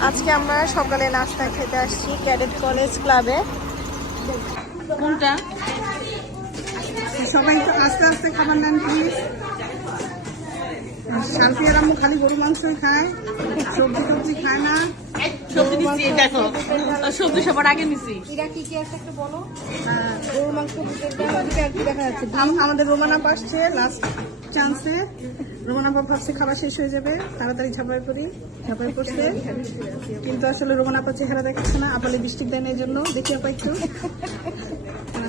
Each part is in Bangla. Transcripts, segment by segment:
আজকে আমরা সকালে নাস্তা খেতে আসছি ক্যাডেট কলেজ ক্লাবে। কোনটা? সবাই একটু আস্তে আস্তে খাবার নেন প্লিজ শালপিয়ার আম্মু খালি গরু মাংসই খায় সবজি টবজি খায় না। সবজি নিচ্ছি দেখো। সবজি সবার আগে নিচ্ছি এরা কি কি আছে একটু বলো? মাংস দেখা যাচ্ছে? আম- আমাদের রোমানা পাশছে লাস্ট চান্সে। রোমানা পা ভাবছে খাবার শেষ হয়ে যাবে তাড়াতাড়ি ঝাঁপাই করি ঝাঁপাই করছে কিন্তু আসলে রোমানা আপা চেহারা দেখাচ্ছে না আপালে বৃষ্টি দেন এই জন্য। দেখি আপা একটু।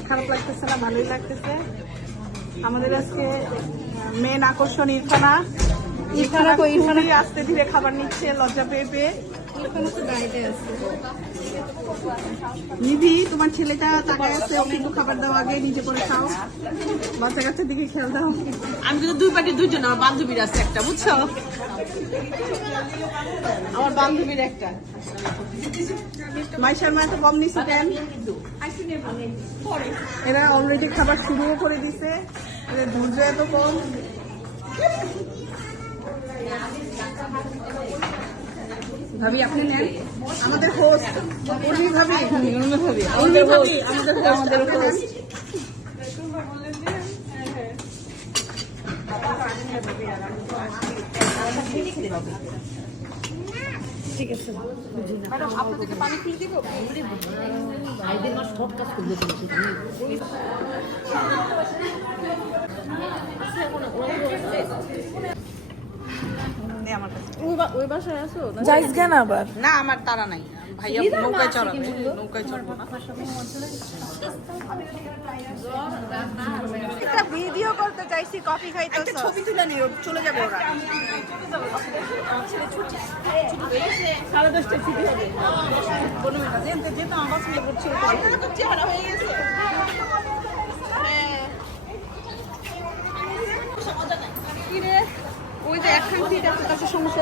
খারাপ লাগতেছে না ভালোই লাগতেছে। আমাদের আজকে মেন আকর্ষণ ইরফানা। ইরফানা কই? ইরফানা? খুবই আস্তে ধীরে খাবার নিচ্ছে লজ্জা পেয়ে পেয়ে। নিধি তোমার ছেলেটা তাকায় আছে ওকে একটু খাবার দাও আগে নিজে করে খাও। বাচ্চা কাচ্চার দিকে খেয়াল দাও। আমি কিন্তু দুই পার্টি দুইজন আমার বান্ধবীর আছে একটা বুঝছ? আমার বান্ধবীর একটা। মাইশার মা তো কম কেন? এরা অলরেডি খাবার শুরুও করে দিছে। এদের ধৈর্য এত কম। ভাবি আপনি নেন। আমাদের হোস্ট উর্মি ভাবি। উর্মি ভাবি। আমাদের আমাদের হোস্ট ম্যাডাম আপনাদেরকে পানি ফিরে দিব? ওই বাসায় আছো? যাইস কেন আবার? না আমার তারা নাই। ভাইয়া নৌকায় চড়াবে নৌকায় চড়বো না। একটা ভিডিও করতে চাইছি কফি খাইতেছ। ছবি তুলে নিও চলে যাবে ওরা। সাড়ে দশটায় ছুটি হবে। মিনিট যেতে আমার ছেলে পড়ছিল কিরে সিট আছে তাতে সমস্যা।